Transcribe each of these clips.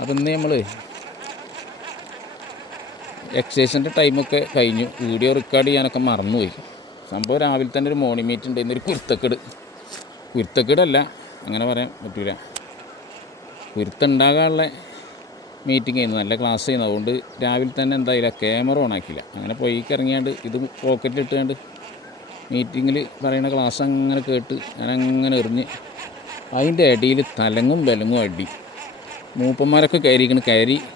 അപ്പം ഇന്ന് നമ്മൾ എക്സസൈസിൻ്റെ ടൈമൊക്കെ കഴിഞ്ഞു. വീഡിയോ റെക്കോർഡ് ചെയ്യാനൊക്കെ മറന്നുപോയി. സംഭവം രാവിലെ തന്നെ ഒരു മോർണിംഗ് മീറ്റ് ഉണ്ട്. ഇന്നൊരു കുരുത്തക്കേടല്ല, അങ്ങനെ പറയാൻ പറ്റില്ല. കുരുത്തുണ്ടാകാനുള്ള മീറ്റിംഗ് ചെയ്യുന്നു, നല്ല ക്ലാസ് ചെയ്യുന്നു. അതുകൊണ്ട് രാവിലെ തന്നെ എന്തായില്ല, ക്യാമറ ഓൺ ആക്കിയില്ല. അങ്ങനെ പൊയ്ക്ക് ഇറങ്ങിയാണ്ട് ഇത് പോക്കറ്റിൽ ഇട്ടുകൊണ്ട് മീറ്റിങ്ങിൽ പറയുന്ന ക്ലാസ് അങ്ങനെ കേട്ട് ഞാനങ്ങനെ എറിഞ്ഞ് അതിൻ്റെ അടിയിൽ തലങ്ങും ബലങ്ങും അടി. മൂപ്പന്മാരൊക്കെ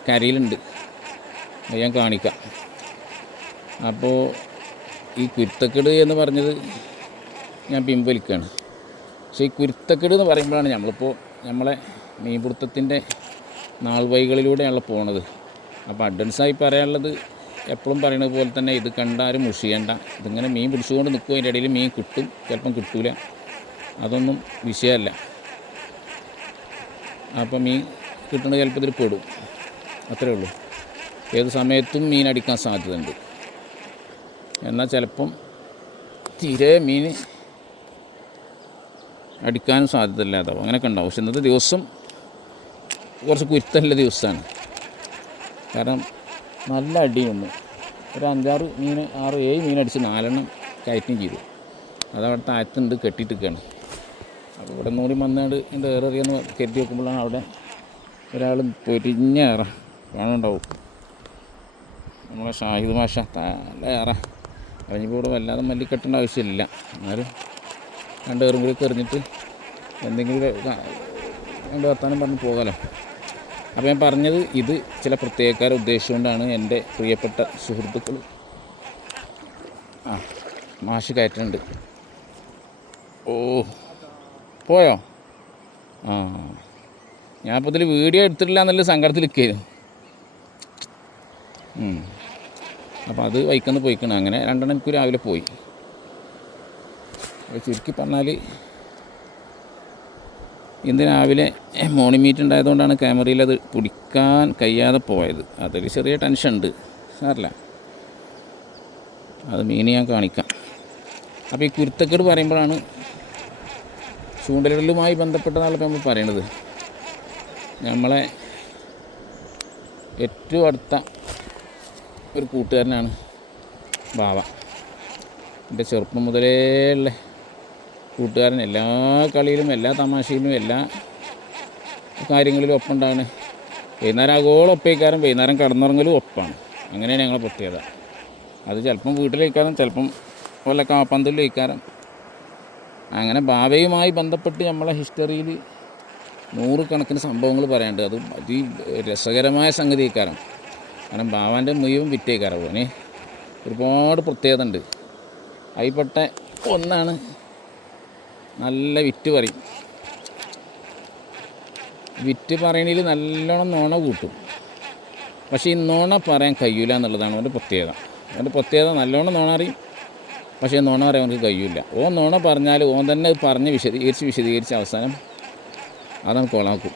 കരയിലുണ്ട്. അത് ഞാൻ കാണിക്കാം. അപ്പോൾ ഈ കുരുത്തക്കേട് എന്ന് പറഞ്ഞത് ഞാൻ പിൻവലിക്കുകയാണ്. പക്ഷേ ഈ കുരുത്തക്കേട് എന്ന് പറയുമ്പോഴാണ് നമ്മളെ മീൻപിടുത്തത്തിൻ്റെ നാൾ വഴികളിലൂടെയാണല്ലോ പോണത്. അപ്പോൾ അഡ്വാൻസായി പറയാനുള്ളത് എപ്പോഴും പറയുന്നത് പോലെ തന്നെ, ഇത് കണ്ടാലും മുഷിയേണ്ട. ഇതിങ്ങനെ മീൻ പിടിച്ചുകൊണ്ട് നിൽക്കും, അതിൻ്റെ ഇടയിൽ മീൻ കിട്ടും, ചിലപ്പം കിട്ടൂല, അതൊന്നും വിഷയമല്ല. അപ്പം മീൻ കിട്ടുന്നത് ചിലപ്പോൾ ഇതിൽ പെടും, അത്രയേ ഉള്ളൂ. ഏത് സമയത്തും മീൻ അടിക്കാൻ സാധ്യതയുണ്ട്. എന്നാൽ ചിലപ്പം തീരെ മീൻ അടിക്കാനും സാധ്യതയില്ലാതാവും, അങ്ങനെയൊക്കെ ഉണ്ടാവും. പക്ഷെ ഇന്നത്തെ ദിവസം കുറച്ച് കുരുത്തല്ല ദിവസമാണ്. കാരണം നല്ല അടിയൊന്ന് ഒരു 5-6 മീൻ 6-7 മീൻ അടിച്ച് 4 കയറ്റും ചെയ്തു. അതവിടെ താഴത്തുണ്ട്, കെട്ടിയിട്ടിരിക്കുകയാണ്. അപ്പോൾ ഇവിടെ കൂടി വന്നാണ്ട് എൻ്റെ ഏറിയെന്ന് കരുതി വെക്കുമ്പോഴാണ് അവിടെ ഒരാൾ പൊരിഞ്ഞേറ കാണുന്നുണ്ടാവും. നമ്മളെ ഷാഹിദ് മാഷ നല്ല ഏറ കഴിഞ്ഞപ്പോൾ ഇവിടെ വല്ലാതെ മല്ലിക്കെട്ടേണ്ട ആവശ്യമില്ല. എന്നാലും 2 ഏറും കൂടി എറിഞ്ഞിട്ട് എന്തെങ്കിലും 2 വർത്താനം പറഞ്ഞ് പോകാമല്ലോ. അപ്പോൾ ഞാൻ പറഞ്ഞത്, ഇത് ചില പ്രത്യേകക്കാരെ ഉദ്ദേശിച്ചുകൊണ്ടാണ്. എൻ്റെ പ്രിയപ്പെട്ട സുഹൃത്തുക്കൾ മാഷ് കയറ്റുന്നുണ്ട്. ഓ പോയോ? ഞാനിപ്പോൾ ഇതിൽ വീഡിയോ എടുത്തിട്ടില്ല എന്നുള്ള സങ്കടത്തിൽ നിൽക്കുകയായിരുന്നു. അപ്പോൾ അത് വൈക്കന്ന് പോയിക്കണം. അങ്ങനെ 2 എനിക്ക് രാവിലെ പോയി. ചുരുക്കി പറഞ്ഞാൽ ഇന്ന് രാവിലെ മോർണിംഗ് മീറ്റ് ഉണ്ടായതുകൊണ്ടാണ് ക്യാമറയിൽ അത് പിടിക്കാൻ കഴിയാതെ പോയത്. അതൊരു ചെറിയ ടെൻഷൻ ഉണ്ട്, സാറില്ല. അത് മീൻ ഞാൻ കാണിക്കാം. അപ്പോൾ ഈ കുരുത്തക്കേട് പറയുമ്പോഴാണ് ചൂണ്ടലിടലുമായി ബന്ധപ്പെട്ടതാണ് ഇപ്പോൾ നമ്മൾ പറയണത്. നമ്മളെ ഏറ്റവും അടുത്ത ഒരു കൂട്ടുകാരനാണ് ബാവ. എൻ്റെ ചെറുപ്പം മുതലേ ഉള്ള കൂട്ടുകാരൻ. എല്ലാ കളിയിലും എല്ലാ തമാശയിലും എല്ലാ കാര്യങ്ങളിലും ഒപ്പമുണ്ടാണ്. വൈകുന്നേരം ആഗോളം ഒപ്പേക്കാരം, വൈകുന്നേരം കടന്നുറങ്ങലും ഒപ്പാണ്. അങ്ങനെയാണ് ഞങ്ങളെ പ്രത്യേകത. അത് ചിലപ്പം വീട്ടിലേക്കാരം, ചിലപ്പം വല്ല പന്തലിലേക്കാരം. അങ്ങനെ ബാവയുമായി ബന്ധപ്പെട്ട് നമ്മളെ ഹിസ്റ്ററിയിൽ 100 കണക്കിന് സംഭവങ്ങൾ പറയാനുണ്ട്. അത് രസകരമായ സംഗതിക്കാരം. കാരണം ബാവാൻ്റെ മുഴുവൻ വിറ്റേക്കാരം. അവന് ഒരുപാട് പ്രത്യേകത ഉണ്ട്. അതിൽപ്പെട്ട ഒന്നാണ് നല്ല വിറ്റ് പറയും. വിറ്റ് പറയണതിൽ നല്ലോണം നോണ കൂട്ടും. പക്ഷേ ഈ നോണ പറയാൻ കഴിയില്ല എന്നുള്ളതാണ് അവൻ്റെ പ്രത്യേകത. അവൻ്റെ പ്രത്യേകത നല്ലോണം നോണ അറിയും, പക്ഷേ നോണ പറയാൻ അവനക്ക് കഴിയില്ല. നോണ പറഞ്ഞാൽ തന്നെ പറഞ്ഞ് വിശദീകരിച്ച് അവസാനം അതങ്ങ് കൊളാക്കും.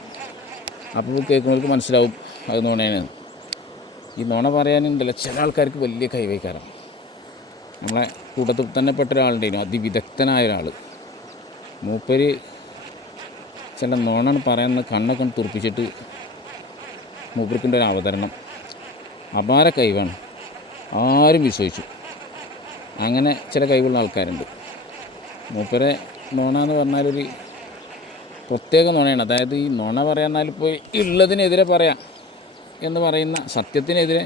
അപ്പോൾ കേൾക്കുന്നവർക്ക് മനസ്സിലാവും അത് നോണയാണ്. ഈ നോണ പറയാനുണ്ടല്ലോ ചില ആൾക്കാർക്ക് വലിയ കൈവയ്ക്കാരം. നമ്മളെ കൂട്ടത്തിൽ തന്നെ പെട്ട ഒരാളുണ്ടായിരുന്നു, അതിവിദഗ്ധനായ ഒരാൾ. മൂപ്പര് ചില നോണാണ് പറയാമെന്ന് കണ്ണൊക്കെ തുറപ്പിച്ചിട്ട് മൂപ്പർക്കിൻ്റെ ഒരു അവതരണം അപാര കഴിവാണ്. ആരും വിശ്വസിച്ചു. അങ്ങനെ ചില കഴിവുള്ള ആൾക്കാരുണ്ട്. മൂപ്പരെ നോണ എന്ന് പറഞ്ഞാലൊരു പ്രത്യേക നോണയാണ്. അതായത് ഈ നോണ പറയാന്നാൽ ഇപ്പോൾ ഉള്ളതിനെതിരെ പറയാം എന്ന് പറയുന്ന, സത്യത്തിനെതിരെ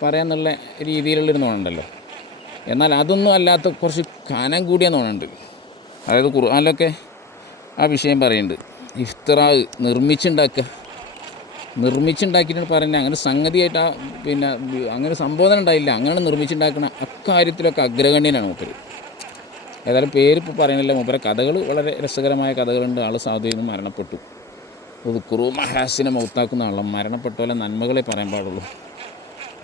പറയാമെന്നുള്ള രീതിയിലുള്ളൊരു നോണ ഉണ്ടല്ലോ. എന്നാൽ അതൊന്നും അല്ലാത്ത കുറച്ച് കനം കൂടിയ നോണുണ്ട്. അതായത് ഖുർആനിലൊക്കെ ആ വിഷയം പറയുന്നുണ്ട്. ഇഫ്തിറാ, നിർമ്മിച്ചുണ്ടാക്കിയിട്ട് പറയുന്നത് അങ്ങനെ സംഗതിയായിട്ട് പിന്നെ അങ്ങനെ സംബോധന ഉണ്ടായില്ല. അങ്ങനെ നിർമ്മിച്ചുണ്ടാക്കുന്ന അക്കാര്യത്തിലൊക്കെ അഗ്രഗണ്യനാണ് മൂപ്പര്. ഏതായാലും പേര് ഇപ്പോൾ പറയണില്ല. മൂപ്പരെ കഥകൾ വളരെ രസകരമായ കഥകളുണ്ട്. ആൾ സൗദിയിൽ നിന്ന് മരണപ്പെട്ടു. ഉദ്കുറു മഹാസിനെ മൗത്താക്കുന്ന ആളാണ്. മരണപ്പെട്ട പോലെ നന്മകളെ പറയാൻ പാടുള്ളൂ.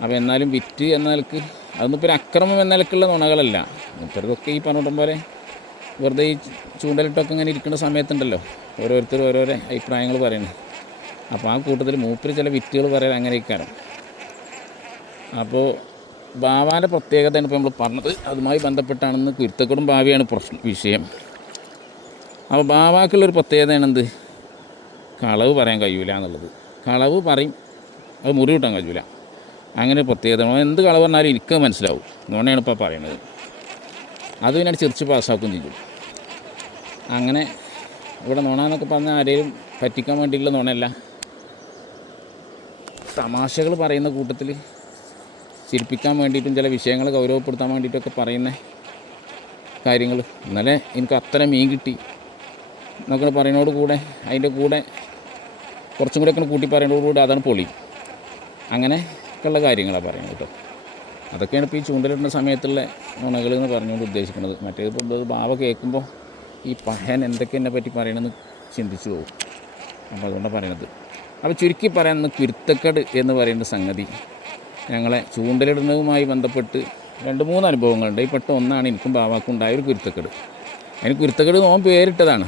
അപ്പോൾ എന്നാലും വിറ്റ് എന്നൽക്ക് അതൊന്നും ഇപ്പോൾ ഒരു അക്രമം എന്നൽക്കുള്ള നുണകളല്ല. മൂപ്പരതൊക്കെ ഈ പറഞ്ഞ പോലെ വെറുതെ ഈ ചൂണ്ടലിട്ടൊക്കെ ഇങ്ങനെ ഇരിക്കുന്ന സമയത്തുണ്ടല്ലോ ഓരോരുത്തരും ഓരോരോ അഭിപ്രായങ്ങൾ പറയുന്നത്. അപ്പോൾ ആ കൂട്ടത്തിൽ മൂപ്പര് ചില വിറ്റുകൾ പറയാൻ അങ്ങനെയൊക്കെയാണ്. അപ്പോൾ ബാവാൻ്റെ പ്രത്യേകതയാണ് ഇപ്പോൾ നമ്മൾ പറഞ്ഞത്. അതുമായി ബന്ധപ്പെട്ടാണെന്ന് കുരുത്തക്കേടും ഭാവിയാണ് വിഷയം. അപ്പോൾ ബാവാക്കുള്ളൊരു പ്രത്യേകതയാണെന്ത്, കളവ് പറയാൻ കഴിയില്ല എന്നുള്ളത്. കളവ് പറയും, അത് മുറി കിട്ടാൻ കഴിയില്ല. അങ്ങനെ പ്രത്യേകത എന്ത് കളവ് പറഞ്ഞാലും എനിക്ക് മനസ്സിലാവും. നുണയാണ് ഇപ്പോൾ പറയുന്നത്. അത് പിന്നെ ചിരിച്ച് പാസ്സാക്കുകയും ചെയ്യും. അങ്ങനെ ഇവിടെ നുണ എന്നൊക്കെ പറഞ്ഞാൽ ആരെയും പറ്റിക്കാൻ വേണ്ടിയിട്ടുള്ള നുണയല്ല. തമാശകൾ പറയുന്ന കൂട്ടത്തിൽ ചിരിപ്പിക്കാൻ വേണ്ടിയിട്ടും ചില വിഷയങ്ങൾ ഗൗരവപ്പെടുത്താൻ വേണ്ടിയിട്ടൊക്കെ പറയുന്ന കാര്യങ്ങൾ. ഇന്നലെ എനിക്ക് അത്ര മീൻ കിട്ടി എന്നൊക്കെ പറയുന്നതോട് കൂടെ അതിൻ്റെ കൂടെ കുറച്ചും കൂടെ ഒക്കെ കൂട്ടി പറയുന്നതോടുകൂടി അതാണ് പൊളി. അങ്ങനെ ഉള്ള കാര്യങ്ങളാണ് പറയുന്നത് കേട്ടോ. അതൊക്കെയാണ് ഇപ്പോൾ ഈ ചൂണ്ടലിടുന്ന സമയത്തുള്ള നുണകൾ എന്ന് പറഞ്ഞുകൊണ്ട് ഉദ്ദേശിക്കുന്നത്. മറ്റേതിപ്പോൾ ബാവ കേൾക്കുമ്പോൾ ഈ പഹയൻ എന്തൊക്കെ എന്നെ പറ്റി പറയണമെന്ന് ചിന്തിച്ചു പോകും. അപ്പോൾ അതുകൊണ്ടാണ് പറയണത്. അപ്പോൾ ചുരുക്കി പറയുന്നത് കുരുത്തക്കേട് എന്ന് പറയുന്ന സംഗതി ഞങ്ങളെ ചൂണ്ടലിടുന്നതുമായി ബന്ധപ്പെട്ട് 2-3 അനുഭവങ്ങളുണ്ട്. ഈ പെട്ട ഒന്നാണ് എനിക്കും ബാവാക്കും ഉണ്ടായ ഒരു കുരുത്തക്കേട്. അതിന് കുരുത്തക്കേട് നോൻ പേരിട്ടതാണ്.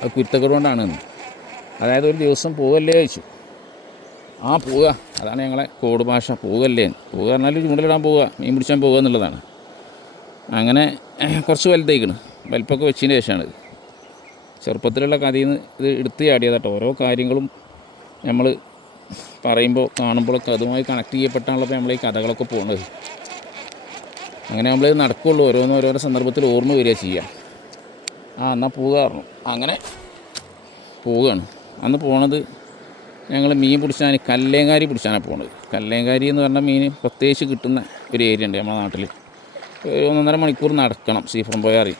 അത് കുരുത്തക്കേട് കൊണ്ടാണ്. അതായത് ഒരു ദിവസം പോവല്ലേ ചോദിച്ചു. പോവുക, അതാണ് ഞങ്ങളെ കോഡ് ഭാഷ. പോവുകയല്ലേ, പോവുക പറഞ്ഞാൽ ചൂണ്ടലിടാൻ പോവുക, മീൻ പിടിച്ചാൻ പോവുക എന്നുള്ളതാണ്. അങ്ങനെ കുറച്ച് വലുതായിക്കണ്, വലിപ്പമൊക്കെ വെച്ചതിന് ശേഷമാണ്. ചെറുപ്പത്തിലുള്ള കഥയിൽ നിന്ന് ഇത് എടുത്ത് ചാടിയതാട്ടോ. ഓരോ കാര്യങ്ങളും നമ്മൾ പറയുമ്പോൾ കാണുമ്പോഴൊക്കെ അതുമായി കണക്ട് ചെയ്യപ്പെട്ടാണല്ലോ നമ്മൾ ഈ കഥകളൊക്കെ പോകുന്നത്. അങ്ങനെ നമ്മളിത് നടക്കുള്ളൂ. ഓരോരോ സന്ദർഭത്തിൽ ഓർമ്മ വരിക ചെയ്യുക. എന്നാൽ പോവുക പറഞ്ഞു. അങ്ങനെ പോവുകയാണ്. അന്ന് പോണത് ഞങ്ങൾ മീൻ പിടിച്ചാൽ കല്ലേങ്കാരി പിടിച്ചാനാണ് പോകുന്നത്. കല്ലേങ്കാരി എന്ന് പറഞ്ഞാൽ മീൻ പ്രത്യേകിച്ച് കിട്ടുന്ന ഒരു ഏരിയ ഉണ്ട് നമ്മുടെ നാട്ടിൽ. 1.5 മണിക്കൂർ നടക്കണം സീഫ്രം പോയാറി.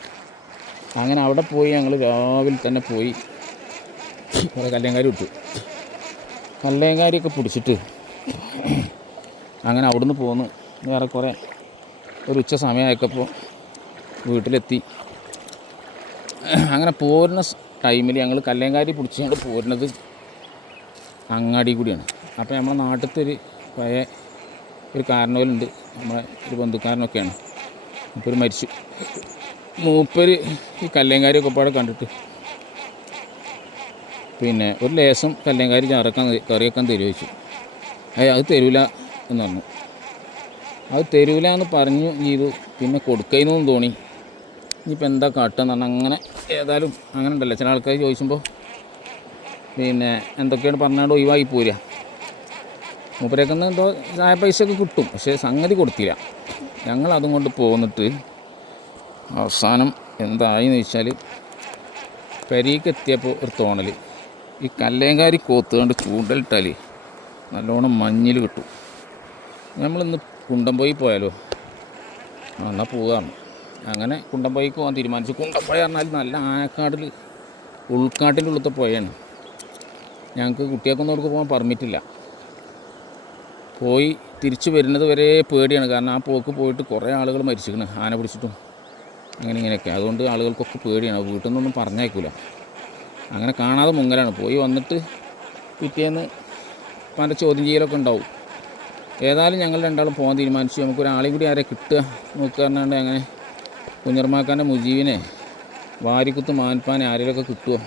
അങ്ങനെ അവിടെ പോയി ഞങ്ങൾ രാവിലെ തന്നെ പോയി കുറേ കല്ലേങ്കാരി വിട്ടു. കല്ലേങ്കാരിയൊക്കെ പിടിച്ചിട്ട് അങ്ങനെ അവിടുന്ന് പോന്ന് വേറെ കുറേ ഒരു ഉച്ച സമയമായപ്പോൾ വീട്ടിലെത്തി. അങ്ങനെ പോരുന്ന ടൈമിൽ ഞങ്ങൾ കല്ലേങ്കാരി പിടിച്ചുകൊണ്ട് പോരുന്നത് അങ്ങാടി കൂടിയാണ്. അപ്പോൾ നമ്മുടെ നാട്ടിലത്തെ ഒരു പഴയ ഒരു കാരണവലുണ്ട്, നമ്മളെ ഒരു ബന്ധുക്കാരനൊക്കെയാണ്. മൂപ്പര് മരിച്ചു. മൂപ്പര് ഈ കല്ലേങ്കാരിയൊക്കെ പാടെ കണ്ടിട്ട് പിന്നെ ഒരു ലേസം കല്ലേങ്കാരി കറി വെക്കാൻ തരുമോ ചോദിച്ചു. അത് തരൂല എന്ന് പറഞ്ഞു. അത് തരൂല എന്ന് പറഞ്ഞു ചെയ്തു. പിന്നെ കൊടുക്കയിന്നും തോന്നി. ഇനിയിപ്പോൾ എന്താ കാട്ടുകയെന്ന് പറഞ്ഞാൽ അങ്ങനെ ഏതായാലും അങ്ങനെ ഉണ്ടല്ലോ ചില ആൾക്കാർ ചോദിച്ചുമ്പോൾ പിന്നെ എന്തൊക്കെയാണ് പറഞ്ഞാണ്ട് ഒഴിവാക്കി പോരുക. മൂപ്പരേക്കൊന്ന് എന്തോ ചായ പൈസയൊക്കെ കിട്ടും, പക്ഷേ സംഗതി കൊടുത്തില്ല. ഞങ്ങളതും കൊണ്ട് പോന്നിട്ട് അവസാനം എന്തായെന്ന് ചോദിച്ചാൽ പെരീക്ക് എത്തിയപ്പോൾ ഒരു തോന്നൽ, ഈ കല്ലേങ്കാരി കോത്തുകൊണ്ട് ചൂണ്ടലിട്ടാൽ നല്ലോണം മഞ്ഞിൽ കിട്ടും. നമ്മളിന്ന് കുണ്ടംപോയി പോയാലോ? എന്നാൽ പോകാമെന്ന്. അങ്ങനെ കുണ്ടംപോയിക്ക് പോകാൻ തീരുമാനിച്ചു. കുണ്ടംപോയി പറഞ്ഞാൽ നല്ല ആനക്കാടിൽ ഉൾക്കാട്ടിൻ്റെ ഉള്ളത്തെ പുഴയാണ്. ഞങ്ങൾക്ക് കുട്ടികൾക്കൊന്നും അവർക്ക് പോകാൻ പെർമിറ്റില്ല. പോയി തിരിച്ച് വരുന്നത് വരെ പേടിയാണ്. കാരണം ആ പോക്ക് പോയിട്ട് കുറേ ആളുകൾ മരിച്ചിരിക്കണം ആന പിടിച്ചിട്ടും ഇങ്ങനെയൊക്കെ. അതുകൊണ്ട് ആളുകൾക്കൊക്കെ പേടിയാണ്. വീട്ടിൽ നിന്നൊന്നും പറഞ്ഞേക്കില്ല. അങ്ങനെ കാണാതെ മുങ്ങലാണ്. പോയി വന്നിട്ട് പിറ്റേന്ന് പല ചോദ്യം ചെയ്യലൊക്കെ ഉണ്ടാവും. ഏതായാലും ഞങ്ങൾ രണ്ടാളും പോകാൻ തീരുമാനിച്ചു. നമുക്കൊരാളെയും കൂടി ആരെ കിട്ടുക നോക്കുക പറഞ്ഞാണ്ട് അങ്ങനെ കുഞ്ഞർമാക്കാൻ്റെ മുജീബിനെ വാരിക്കുത്ത് മാൻപാനെ ആരെയൊക്കെ കിട്ടുമോ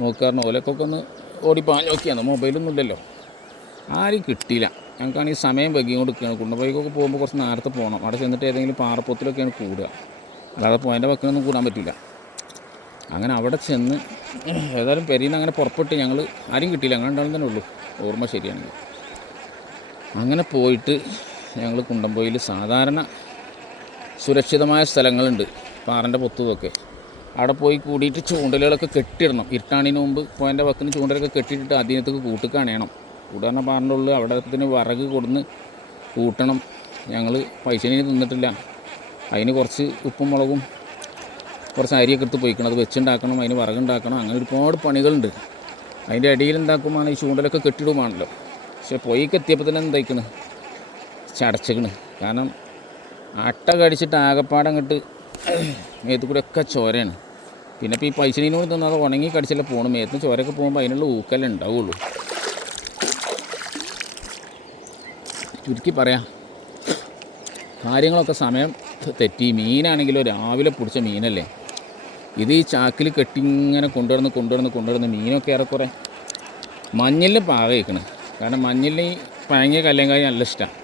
നോക്കുക പറഞ്ഞാൽ ഓലക്കൊക്കെ ഒന്ന് ഓടിപ്പാഞ്ഞ് നോക്കിയാണ്. മൊബൈലൊന്നും ഇല്ലല്ലോ. ആരും കിട്ടിയില്ല. ഞങ്ങൾക്കാണെങ്കിൽ സമയം വൈകി കൊടുക്കുകയാണ്. കുണ്ടംപോയിക്കൊക്കെ പോകുമ്പോൾ കുറച്ച് നേരത്തെ പോകണം. അവിടെ ചെന്നിട്ട് ഏതെങ്കിലും പാറപ്പൊത്തിലൊക്കെയാണ് കൂടുക. അല്ലാതെ പോയിൻ്റെ വക്കിനൊന്നും കൂടാൻ പറ്റില്ല. അങ്ങനെ അവിടെ ചെന്ന് ഏതായാലും പെരിയിൽ നിന്ന് അങ്ങനെ പുറപ്പെട്ട് ഞങ്ങൾ ആരും കിട്ടിയില്ല. അങ്ങനെ ഉണ്ടാവും തന്നെ ഉള്ളൂ ഓർമ്മ ശരിയാണെങ്കിൽ. അങ്ങനെ പോയിട്ട് ഞങ്ങൾ കുണ്ടംപോയിൽ സാധാരണ സുരക്ഷിതമായ സ്ഥലങ്ങളുണ്ട്, പാറൻ്റെ പൊത്തുമൊക്കെ. അവിടെ പോയി കൂടിയിട്ട് ചൂണ്ടലുകളൊക്കെ കെട്ടിയിടണം. ഇരുട്ടാണിന് മുമ്പ് പോയിൻ്റെ വക്കിന് ചൂണ്ടലൊക്കെ കെട്ടിയിട്ടിട്ട് അതിനകത്തേക്ക് കൂട്ടുക അണയണം. കൂടാൻ പാറിൻ്റെ ഉള്ളിൽ അവിടെ വിറക് കൊടുന്ന് കൂട്ടണം. ഞങ്ങൾ പൈസേനെ തിന്നിട്ടില്ല. അതിന് കുറച്ച് ഉപ്പും മുളകും കുറച്ച് അരിയൊക്കെ എടുത്ത് പോയിക്കണം. അത് വെച്ചുണ്ടാക്കണം, അതിന് വിറകുണ്ടാക്കണം. അങ്ങനെ ഒരുപാട് പണികളുണ്ട്. അതിൻ്റെ ഇടയിൽ എന്താക്കുമ്പോൾ ഈ ചൂണ്ടലൊക്കെ കെട്ടിയിടുമാണല്ലോ. പക്ഷേ പൊയ്ക്ക് എത്തിയപ്പോൾ തന്നെ എന്തായിക്കണ് ചടച്ചേക്കണ്. കാരണം അട്ട കടിച്ചിട്ട് ആകപ്പാടം അങ്ങോട്ട് മേത്ത് കൂടെ ഒക്കെ ചോരയാണ്. പിന്നെ ഇപ്പോൾ ഈ പൈസനീനോട് തന്നത് ഉണങ്ങി കടിച്ചല്ലേ പോകണം. മേത്തിന് ചോരയൊക്കെ പോകുമ്പോൾ അതിനുള്ള ഊക്കല്ലേ ഉണ്ടാവുള്ളൂ. ചുരുക്കി പറയാം, കാര്യങ്ങളൊക്കെ സമയം തെറ്റി. മീനാണെങ്കിലോ രാവിലെ പിടിച്ച മീനല്ലേ ഇത്. ഈ ചാക്കിൽ കെട്ടിങ്ങനെ കൊണ്ടുവന്ന് മീനൊക്കെ ഏറെക്കുറെ മഞ്ഞളിൽ പാക വയ്ക്കണ്. കാരണം മഞ്ഞളിൽ ഈ പഴങ്ങിയ കല്ലേങ്കായ നല്ല ഇഷ്ടമാണ്.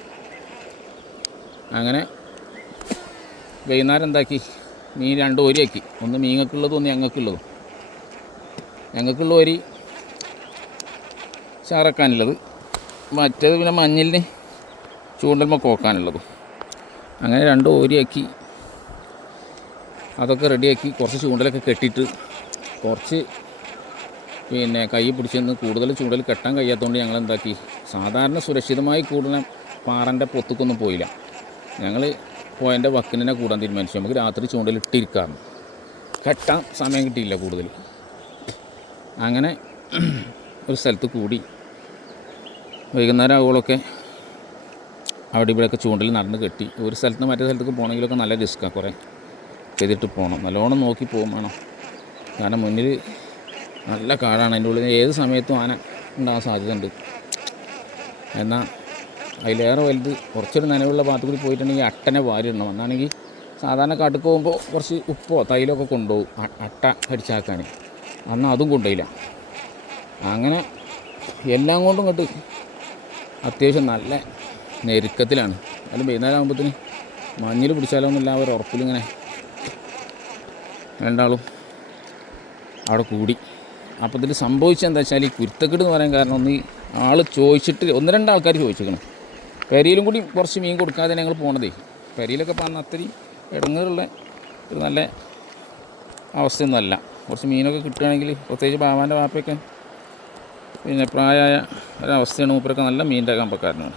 അങ്ങനെ വൈകുന്നേരം എന്താക്കി, മീൻ 2 ഓരിയാക്കി. ഒന്ന് മീങ്ങൾക്കുള്ളതും ഒന്ന് ഞങ്ങൾക്കുള്ളതും. ഞങ്ങൾക്കുള്ള ഓരി ചാറക്കാനുള്ളത്, മറ്റേത് പിന്നെ മഞ്ഞളിന് ചൂണ്ടലുമ്പോൾ കോക്കാനുള്ളതും. അങ്ങനെ രണ്ടും ഓരിയാക്കി അതൊക്കെ റെഡിയാക്കി കുറച്ച് ചൂണ്ടലൊക്കെ കെട്ടിയിട്ട് കുറച്ച് പിന്നെ കൈ പിടിച്ചെന്ന് കൂടുതൽ ചൂണ്ടൽ കെട്ടാൻ കഴിയാത്തതുകൊണ്ട് ഞങ്ങൾ എന്താക്കി, സാധാരണ സുരക്ഷിതമായി കൂടുന്ന പാറൻ്റെ പൊത്തുക്കൊന്നും പോയില്ല. ഞങ്ങൾ പോയതിൻ്റെ വക്കിനെ കൂടാൻ തീരുമാനിച്ചു. നമുക്ക് രാത്രി ചൂണ്ടൽ ഇട്ടിരിക്കാറുണ്ട്, കെട്ടാൻ സമയം കിട്ടിയില്ല കൂടുതൽ. അങ്ങനെ ഒരു സ്ഥലത്ത് കൂടി വൈകുന്നേരം ആവുകളൊക്കെ അവിടെ ഇവിടെയൊക്കെ ചൂണ്ടൽ നടന്ന് കെട്ടി. ഒരു സ്ഥലത്ത് നിന്ന് മറ്റേ സ്ഥലത്തേക്ക് പോകണമെങ്കിലൊക്കെ നല്ല റിസ്ക്കാണ്, കുറേ ചെയ്തിട്ട് പോകണം, നല്ലോണം നോക്കി പോകും വേണം. കാരണം മുന്നിൽ നല്ല കാടാണ്, അതിൻ്റെ ഉള്ളിൽ ഏത് സമയത്തും ആന ഉണ്ടാകാൻ സാധ്യതയുണ്ട്. എന്നാൽ അതിലേറെ വലുത് കുറച്ചൊരു നനവുള്ള ഭാഗത്ത് കൂടി പോയിട്ടുണ്ടെങ്കിൽ അട്ടനെ വാരിടണം. എന്നാണെങ്കിൽ സാധാരണ കാട്ടിൽ പോകുമ്പോൾ കുറച്ച് ഉപ്പോ തൈലൊക്കെ കൊണ്ടുപോകും അട്ട കടിച്ചാക്കാൻ, അന്ന് അതും കൊണ്ടുപോയില്ല. അങ്ങനെ എല്ലാം കൊണ്ടും ഇങ്ങോട്ട് അത്യാവശ്യം നല്ല ഞെരുക്കത്തിലാണ്. അതിലും വൈകുന്നേരം ആകുമ്പോഴത്തേന് മഞ്ഞൾ പിടിച്ചാലൊന്നുമില്ല ഒരു ഉറപ്പിലിങ്ങനെ രണ്ടാളും അവിടെ കൂടി. അപ്പോൾ ഇതിൽ സംഭവിച്ചത് എന്താ വെച്ചാൽ, ഈ കുരുത്തക്കെട് എന്ന് പറയാൻ കാരണം ഒന്ന് ആൾ ചോദിച്ചിട്ട് 1-2 ആൾക്കാർ ചോദിച്ചിരിക്കണം. പെരിയിലും കൂടി കുറച്ച് മീൻ കൊടുക്കാതെ ഞങ്ങൾ പോണതേ. പെരിയിലൊക്കെ പറഞ്ഞ അത്രയും ഇടങ്ങേറുള്ള ഒരു നല്ല അവസ്ഥയൊന്നുമല്ല. കുറച്ച് മീനൊക്കെ കിട്ടുകയാണെങ്കിൽ, പ്രത്യേകിച്ച് ബാവാൻ്റെ വാപ്പയൊക്കെ പിന്നെ പ്രായമായ ഒരവസ്ഥയാണ്. മൂപ്പരൊക്കെ നല്ല മീനിൻ്റെ കമ്പക്കാരനാണ്.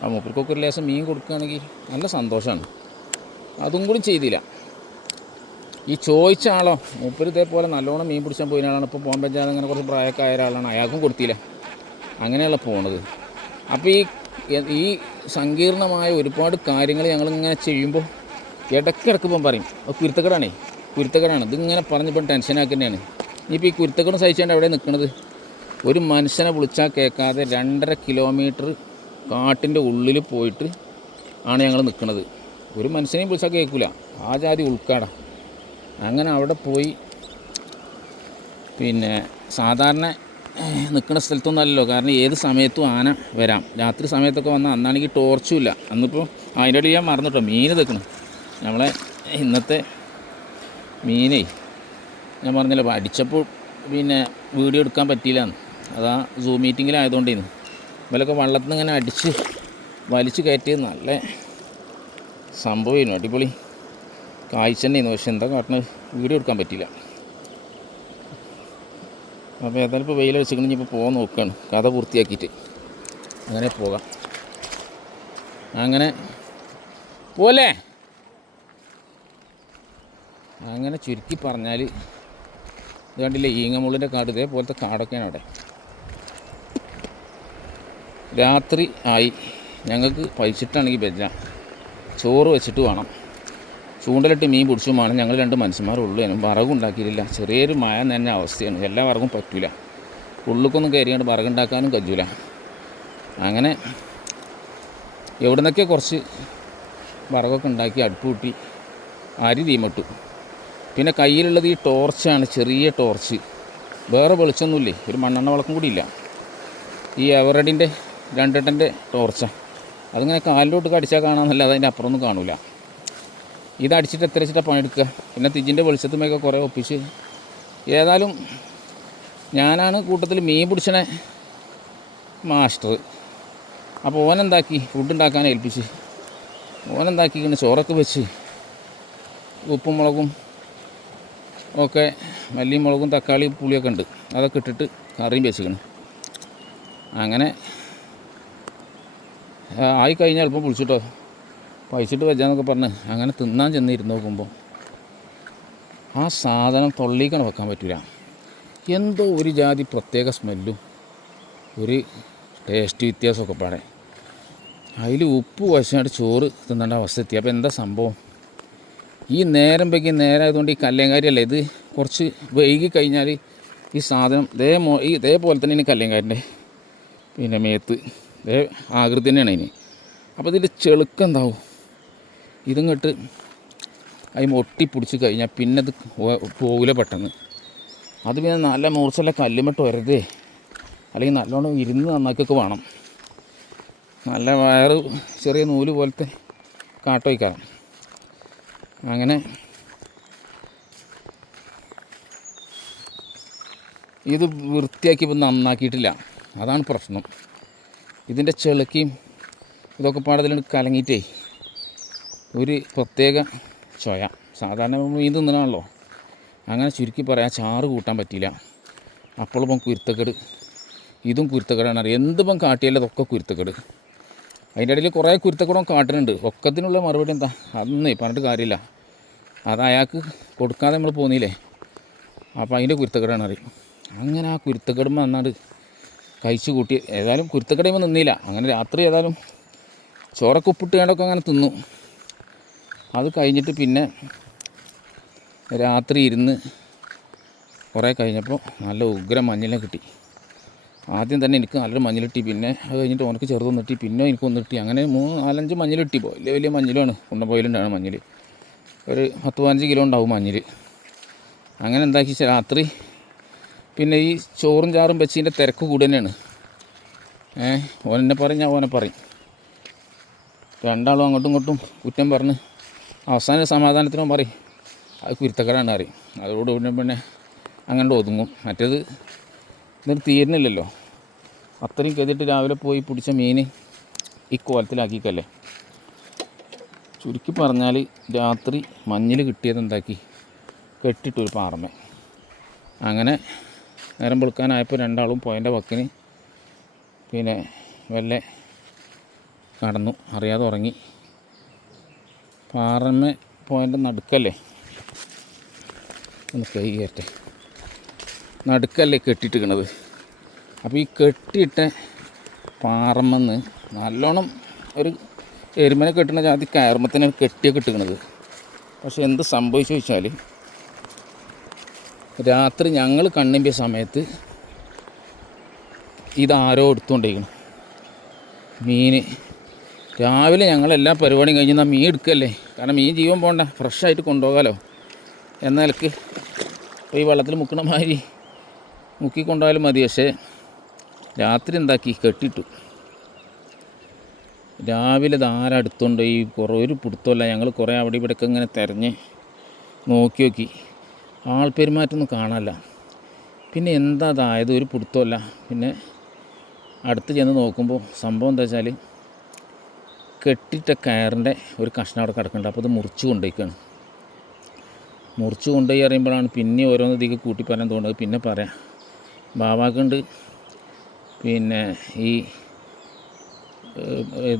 ആ മൂപ്പർക്കൊക്കെ ഒരു ലേശം മീൻ കൊടുക്കുകയാണെങ്കിൽ നല്ല സന്തോഷമാണ്. അതും കൂടി ചെയ്തില്ല. ഈ ചോദിച്ച ആളോ മൂപ്പര് ഇതേപോലെ നല്ലോണം മീൻ പിടിച്ചാൽ പോയ ആളാണ്. ഇപ്പോൾ പോകാൻ പറ്റാതെ അങ്ങനെ കുറച്ച് പ്രായമൊക്കെ ആയ ഒരാളാണ്, അയാൾക്കും കൊടുത്തില്ല. അങ്ങനെയുള്ള പോണത്. അപ്പോൾ ഈ സങ്കീർണമായ ഒരുപാട് കാര്യങ്ങൾ ഞങ്ങളിങ്ങനെ ചെയ്യുമ്പോൾ ഇടയ്ക്കിടക്ക് ഇപ്പം പറയും കുരുത്തക്കെടാണ് ഇതിങ്ങനെ പറഞ്ഞിപ്പം ടെൻഷനാക്കി തന്നെയാണ്. ഇനിയിപ്പോൾ ഈ കുരുത്തക്കെടും സഹിച്ചുകൊണ്ട് എവിടെ നിൽക്കുന്നത്? ഒരു മനുഷ്യനെ വിളിച്ചാൽ കേൾക്കാതെ 2.5 കിലോമീറ്റർ കാട്ടിൻ്റെ ഉള്ളിൽ പോയിട്ട് ആണ് ഞങ്ങൾ നിൽക്കുന്നത്. ഒരു മനുഷ്യനെയും വിളിച്ചാൽ കേൾക്കില്ല, ആ ജാതി ഉൾക്കാടാണ്. അങ്ങനെ അവിടെ പോയി പിന്നെ സാധാരണ നിൽക്കുന്ന സ്ഥലത്തൊന്നും അല്ലല്ലോ, കാരണം ഏത് സമയത്തും ആന വരാം. രാത്രി സമയത്തൊക്കെ വന്നാൽ അന്നാണെങ്കിൽ ടോർച്ചും ഇല്ല. അന്നിപ്പോൾ അതിൻ്റെ ഇടയിൽ ഞാൻ മറന്നിട്ടോ മീൻ തെക്കണം. നമ്മളെ ഇന്നത്തെ മീനേ ഞാൻ പറഞ്ഞല്ലോ, അടിച്ചപ്പോൾ പിന്നെ വീഡിയോ എടുക്കാൻ പറ്റിയില്ലാന്ന്. അതാ സൂം മീറ്റിങ്ങിലായതുകൊണ്ടേന്ന്. ഇവരൊക്കെ വള്ളത്തിൽ നിന്ന് ഇങ്ങനെ അടിച്ച് വലിച്ച് കയറ്റിയത് നല്ല സംഭവമായിരുന്നു, അടിപൊളി കാഴ്ച തന്നെയായിരുന്നു. പക്ഷെ എന്താ കാട്ടണത്, വീഡിയോ എടുക്കാൻ പറ്റിയില്ല. അപ്പോൾ ഏതായാലും ഇപ്പോൾ വെയിൽ വെച്ചിട്ടുണ്ടെങ്കിൽ ഇപ്പോൾ പോകാൻ നോക്കുകയാണ്, കഥ പൂർത്തിയാക്കിയിട്ട് അങ്ങനെ പോകാം. അങ്ങനെ പോലെ അങ്ങനെ ചുരുക്കി പറഞ്ഞാൽ ഇത് കണ്ടില്ലേ, ഈങ്ങമുള്ളിൻ്റെ കാട്, ഇതേപോലത്തെ കാടൊക്കെയാണ് അവിടെ. രാത്രി ആയി, ഞങ്ങൾക്ക് പഴിച്ചിട്ടാണെങ്കിൽ പറ്റില്ല, ചോറ് വെച്ചിട്ട് വേണം, ചൂണ്ടലിട്ട് മീൻ പിടിച്ചും വേണം. ഞങ്ങൾ 2 മനുഷ്യന്മാരുള്ളൂ, വിറകും ഉണ്ടാക്കിയിട്ടില്ല. ചെറിയൊരു മഴ തന്നെ അവസ്ഥയാണ്, എല്ലാ വിറകും പറ്റില്ല. ഉള്ളിക്കൊന്നും കയറിയാണ്ട് വിറകുണ്ടാക്കാനും കഴിയില്ല. അങ്ങനെ എവിടെ നിന്നൊക്കെ കുറച്ച് വിറകൊക്കെ ഉണ്ടാക്കി അടുപ്പ് കൂട്ടി അരി തീമിട്ടു. പിന്നെ കയ്യിലുള്ളത് ഈ ടോർച്ചാണ്, ചെറിയ ടോർച്ച്, വേറെ വെളിച്ചൊന്നുമില്ലേ, ഒരു മണ്ണെണ്ണ വിളക്കും കൂടി ഇല്ല. ഈ എവറഡിൻ്റെ 2 ടോർച്ചാണ്. അതിങ്ങനെ കാലിലോട്ട് കടിച്ചാൽ കാണാമെന്നല്ല, അതിൻ്റെ അപ്പുറമൊന്നും കാണില്ല. ഇതടിച്ചിട്ട് എത്ര വെച്ചിട്ടാണ് പണിയെടുക്കുക. പിന്നെ തിജിൻ്റെ വെളിച്ചത്തുമൊക്കെ കുറേ ഒപ്പിച്ച്. ഏതായാലും ഞാനാണ് കൂട്ടത്തിൽ മീൻ പിടിച്ചണ മാസ്റ്റർ. അപ്പോൾ ഓനെന്താക്കി, ഫുഡ് ഉണ്ടാക്കാൻ ഏൽപ്പിച്ച് ഓനെന്താക്കി ഇങ്ങനെ ചോറൊക്കെ വെച്ച് ഉപ്പും മുളകും ഒക്കെ, മല്ലിയും മുളകും തക്കാളി പുളിയൊക്കെ ഉണ്ട്, അതൊക്കെ ഇട്ടിട്ട് കറിയും വെച്ചിക്കണം. അങ്ങനെ ആയിക്കഴിഞ്ഞാൽ എളുപ്പം വിളിച്ചിട്ടോ പഴിച്ചിട്ട് വെച്ചാന്നൊക്കെ പറഞ്ഞ് അങ്ങനെ തിന്നാൻ ചെന്നിരുന്ന് നോക്കുമ്പോൾ ആ സാധനം തൊള്ളിക്കാൻ വെക്കാൻ പറ്റില്ല. എന്തോ ഒരു ജാതി പ്രത്യേക സ്മെല്ലും ഒരു ടേസ്റ്റ് വ്യത്യാസമൊക്കെ പാടെ. അതിൽ ഉപ്പ് വശമായിട്ട് ചോറ് തിന്നേണ്ട അവസ്ഥ എത്തി. അപ്പോൾ എന്താ സംഭവം, ഈ നേരം വൈകി നേരമായതുകൊണ്ട് ഈ കല്ലേങ്കാരിയല്ല, ഇത് കുറച്ച് വൈകി കഴിഞ്ഞാൽ ഈ സാധനം ഇതേപോലെ തന്നെ കല്ലേങ്കാരിൻ്റെ പിന്നെ മേത്ത് ഇതേ ആകൃതി തന്നെയാണ് അതിന്. അപ്പോൾ ഇതിൽ ചെളുക്കെന്താവും, ഇതിങ്ങോട്ട് അതിന് ഒട്ടിപ്പിടിച്ച് കഴിഞ്ഞാൽ പിന്നെ അത് പോകില്ല പെട്ടെന്ന്. അത് പിന്നെ നല്ല മൂർച്ചയുള്ള കല്ലുമിട്ട് വരരുതേ, അല്ലെങ്കിൽ നല്ലോണം ഇരുന്ന് നന്നാക്കിയൊക്കെ വേണം. നല്ല വയറ് ചെറിയ നൂല് പോലത്തെ കാട്ട വയ്ക്കണം. അങ്ങനെ ഇത് വൃത്തിയാക്കിയപ്പോൾ നന്നാക്കിയിട്ടില്ല. അതാണ് പ്രശ്നം. ഇതിൻ്റെ ചെളുക്കിയും ഇതൊക്കെ പാടത്തിൽ കലങ്ങിയിട്ടേ ഒരു പ്രത്യേക ചൊയ. സാധാരണ മീൻ തിന്നണമല്ലോ. അങ്ങനെ ചുരുക്കി പറയാം, ചാറ് കൂട്ടാൻ പറ്റിയില്ല. അപ്പോളിപ്പം കുരുത്തക്കേട്, ഇതും കുരുത്തക്കേടാണ് അറിയാം. എന്തിപ്പം കാട്ടിയാലും അതൊക്കെ കുരുത്തക്കേട്. അതിൻ്റെ ഇടയിൽ കുറേ കുരുത്തക്കേടും കാട്ടുന്നുണ്ട്. ഒക്കത്തിനുള്ള മറുപടി എന്താ? അതൊന്നേ പറഞ്ഞിട്ട് കാര്യമില്ല. അത് അയാൾക്ക് കൊടുക്കാതെ നമ്മൾ പോന്നില്ലേ, അപ്പോൾ അതിൻ്റെ കുരുത്തക്കേടാണ് അറിയും. അങ്ങനെ ആ കുരുത്തക്കേടുമ്പോൾ നന്നാണ്ട് കഴിച്ച് കൂട്ടി. ഏതായാലും കുരുത്തക്കേടുമ്പോൾ നിന്നില്ല. അങ്ങനെ രാത്രി ഏതായാലും ചോറൊക്കെ ഉപ്പിട്ട് വേണ്ടൊക്കെ അങ്ങനെ തിന്നു. അത് കഴിഞ്ഞിട്ട് പിന്നെ രാത്രി ഇരുന്ന് കുറേ കഴിഞ്ഞപ്പോൾ നല്ല ഉഗ്രം മഞ്ഞളിനെ കിട്ടി. ആദ്യം തന്നെ എനിക്ക് നല്ലൊരു മഞ്ഞൾ കിട്ടി. പിന്നെ അത് കഴിഞ്ഞിട്ട് ഓനക്ക് ചെറുതൊന്നും കിട്ടി. പിന്നെ എനിക്കൊന്ന് കിട്ടി. അങ്ങനെ 3-4-5 മഞ്ഞൾ കിട്ടി. വലിയ വലിയ മഞ്ഞളുമാണ്. കുണ്ടമ്പോയിലുണ്ടാണ് മഞ്ഞൾ. ഒരു 10-15 കിലോ ഉണ്ടാവും മഞ്ഞൾ. അങ്ങനെ എന്താക്കി രാത്രി പിന്നെ ഈ ചോറും ചാറും വെച്ചതിൻ്റെ തിരക്ക് കൂടി തന്നെയാണ്. ഓനെന്നെ പറയും, ഞാൻ ഓനെ പറയും. രണ്ടാളും അങ്ങോട്ടും ഇങ്ങോട്ടും കുറ്റം പറഞ്ഞ് അവസാന സമാധാനത്തിനും പറയും അത് കുരുത്തക്കേടാണ് അറിയും. അതോട് പിന്നെ അങ്ങനെ ഒതുങ്ങും. മറ്റേത് ഇതിന് തീരുന്നില്ലല്ലോ. അത്രയും കെതിട്ട് രാവിലെ പോയി പിടിച്ച മീൻ ഈ കോലത്തിലാക്കിക്കല്ലേ. ചുരുക്കി പറഞ്ഞാൽ രാത്രി മഞ്ഞൾ കിട്ടിയത് എന്താക്കി കെട്ടിട്ടൊരു പാറമേ. അങ്ങനെ നേരം വെളുക്കാനായപ്പോൾ രണ്ടാളും പോയതിൻ്റെ വക്കിന് പിന്നെ വല്ല കടന്നു, അറിയാതെ ഉറങ്ങി. പാറമേ പോയതിൻ്റെ നടുക്കല്ലേ, ഒന്ന് കൈ കയറ്റേ, നടുക്കല്ലേ കെട്ടിയിട്ടിരിക്കണത്. അപ്പോൾ ഈ കെട്ടിയിട്ട പാറമെന്ന് നല്ലോണം ഒരു എരുമനെ കെട്ടുന്ന ജാതി കയറുമ്പത്തിനാണ് കെട്ടിയൊക്കെ ഇട്ടിരിക്കണത്. പക്ഷെ എന്ത് സംഭവിച്ചു വെച്ചാൽ രാത്രി ഞങ്ങൾ കണ്ണിമ്പിയ സമയത്ത് ഇതാരോ എടുത്തുകൊണ്ടിരിക്കണം മീൻ. രാവിലെ ഞങ്ങളെല്ലാ പരിപാടിയും കഴിഞ്ഞാൽ മീൻ എടുക്കല്ലേ, കാരണം മീൻ ജീവൻ പോകണ്ട, ഫ്രഷായിട്ട് കൊണ്ടുപോകാമല്ലോ എന്ന നിലക്ക് ഈ വെള്ളത്തിൽ മുക്കണ മാതിരി മുക്കി കൊണ്ടുപോയാലും മതി. പക്ഷേ രാത്രി എന്താക്കി കെട്ടിയിട്ടു. രാവിലെ ധാര അടുത്തുകൊണ്ട് ഈ ഒരു പിടുത്തമല്ല. ഞങ്ങൾ കുറേ അവിടെ ഇവിടെയൊക്കെ ഇങ്ങനെ തിരഞ്ഞ് നോക്കി ആൾപ്പെരുമാറ്റമൊന്നും കാണാനില്ല. പിന്നെ എന്താ അതായത് ഒരു പിടുത്തമല്ല. പിന്നെ അടുത്ത് ചെന്ന് നോക്കുമ്പോൾ സംഭവം എന്താ വെച്ചാൽ കെട്ടിട്ട കയറിൻ്റെ ഒരു കഷ്ണം അവിടെ കിടക്കുന്നുണ്ട്. അപ്പോൾ അത് മുറിച്ച് കൊണ്ടുപോയിക്കാണ്. മുറിച്ച് കൊണ്ടുപോയി അറിയുമ്പോഴാണ് പിന്നെ ഓരോന്ന് ഇതിലേക്ക് കൂട്ടി പറയാൻ തോന്നുന്നത്. പിന്നെ പറയാം, ബാവാക്കുണ്ട് പിന്നെ ഈ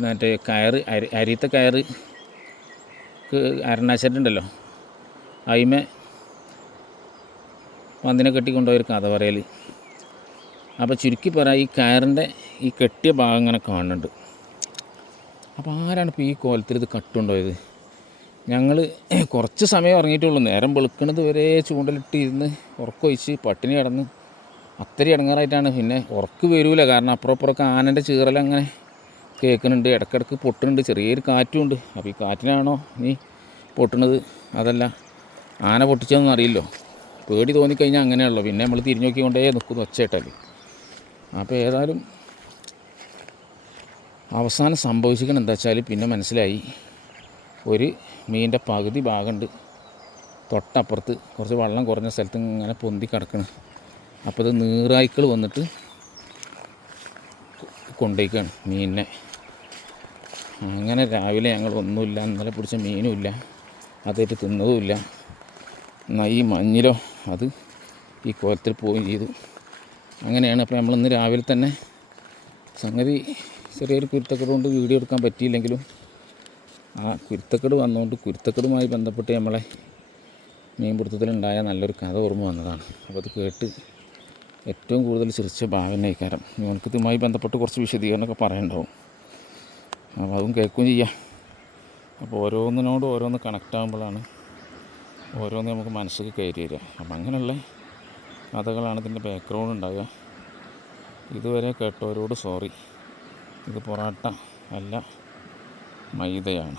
മറ്റേ കയറ് അരിയത്തെ കയറ് അരണാശരുണ്ടല്ലോ, അതിമേ പന്തിനെ കെട്ടി കൊണ്ടുപോയൊരു കഥ പറയൽ. അപ്പോൾ ചുരുക്കി പറയാം, ഈ കയറിൻ്റെ ഈ കെട്ടിയ ഭാഗം ഇങ്ങനെ കാണുന്നുണ്ട്. അപ്പോൾ ആരാണ് ഇപ്പോൾ ഈ കോലത്തിൽ ഇത് കട്ടുകൊണ്ടുപോയത്? ഞങ്ങൾ കുറച്ച് സമയം ഇറങ്ങിയിട്ടുള്ളൂ. നേരം വെളുക്കണത് വരെ ചൂണ്ടലിട്ട് ഇരുന്ന് ഉറക്കമൊഴിച്ച് പട്ടിണി കിടന്ന് അത്രയും ഇടങ്ങാറായിട്ടാണ്. പിന്നെ ഉറക്ക് വരില്ല, കാരണം അപ്പുറമൊക്കെ ആനൻ്റെ ചീറലങ്ങനെ കേൾക്കുന്നുണ്ട്. ഇടയ്ക്കിടയ്ക്ക് പൊട്ടുന്നുണ്ട്, ചെറിയൊരു കാറ്റും ഉണ്ട്. അപ്പോൾ ഈ കാറ്റിനാണോ നീ പൊട്ടുന്നത്, അതല്ല ആന പൊട്ടിച്ചതൊന്നും അറിയില്ലോ. പേടി തോന്നിക്കഴിഞ്ഞാൽ അങ്ങനെയുള്ളൂ. പിന്നെ നമ്മൾ തിരിഞ്ഞു നോക്കിക്കൊണ്ടേ നിൽക്കുന്നു ഒച്ചയിട്ടല്ലേ. അപ്പോൾ ഏതായാലും അവസാനം സംഭവിച്ചിരിക്കണം എന്താ വെച്ചാൽ പിന്നെ മനസ്സിലായി, ഒരു മീനിൻ്റെ പകുതി ഭാഗമുണ്ട് തൊട്ടപ്പുറത്ത് കുറച്ച് വെള്ളം കുറഞ്ഞ സ്ഥലത്ത് ഇങ്ങനെ പൊന്തി കിടക്കണം. അപ്പോൾ ഇത് നീറായ്ക്കൾ വന്നിട്ട് കൊണ്ടുപോയിക്കാണ് മീനിനെ. അങ്ങനെ രാവിലെ ഞങ്ങൾ ഒന്നുമില്ല, ഇന്നലെ പിടിച്ച മീനുമില്ല, അതായിട്ട് തിന്നതുമില്ല. എന്നാൽ ഈ മഞ്ഞിലോ അത് ഈ കോലത്തിൽ പോവുകയും ചെയ്തു. അങ്ങനെയാണ്. അപ്പോൾ നമ്മളിന്ന് രാവിലെ തന്നെ സംഗതി ചെറിയൊരു കുരുത്തക്കേട് കൊണ്ട് വീഡിയോ എടുക്കാൻ പറ്റിയില്ലെങ്കിലും ആ കുരുത്തക്കേട് വന്നുകൊണ്ട് കുരുത്തക്കേടുമായി ബന്ധപ്പെട്ട് നമ്മളെ മീൻപിടുത്തത്തിലുണ്ടായ നല്ലൊരു കഥ ഓർമ്മ വന്നതാണ്. അപ്പോൾ അത് കേട്ട് ഏറ്റവും കൂടുതൽ ചിരിച്ച ഭാവനയിക്കാരം ഞങ്ങൾക്ക് ഇതുമായി ബന്ധപ്പെട്ട് കുറച്ച് വിശദീകരണമൊക്കെ പറയണ്ടാവും. അപ്പോൾ അതും കേൾക്കുകയും ചെയ്യാം. അപ്പോൾ ഓരോന്നിനോട് ഓരോന്ന് കണക്റ്റ് ആകുമ്പോഴാണ് ഓരോന്ന് നമുക്ക് മനസ്സിൽ കയറി വരിക. അപ്പം അങ്ങനെയുള്ള കഥകളാണ് ഇതിൻ്റെ ബാക്ക്ഗ്രൗണ്ട് ഉണ്ടാകുക. ഇതുവരെ കേട്ടവരോട് സോറി. ഇത് പൊറാട്ട അല്ല, മൈദയാണ്.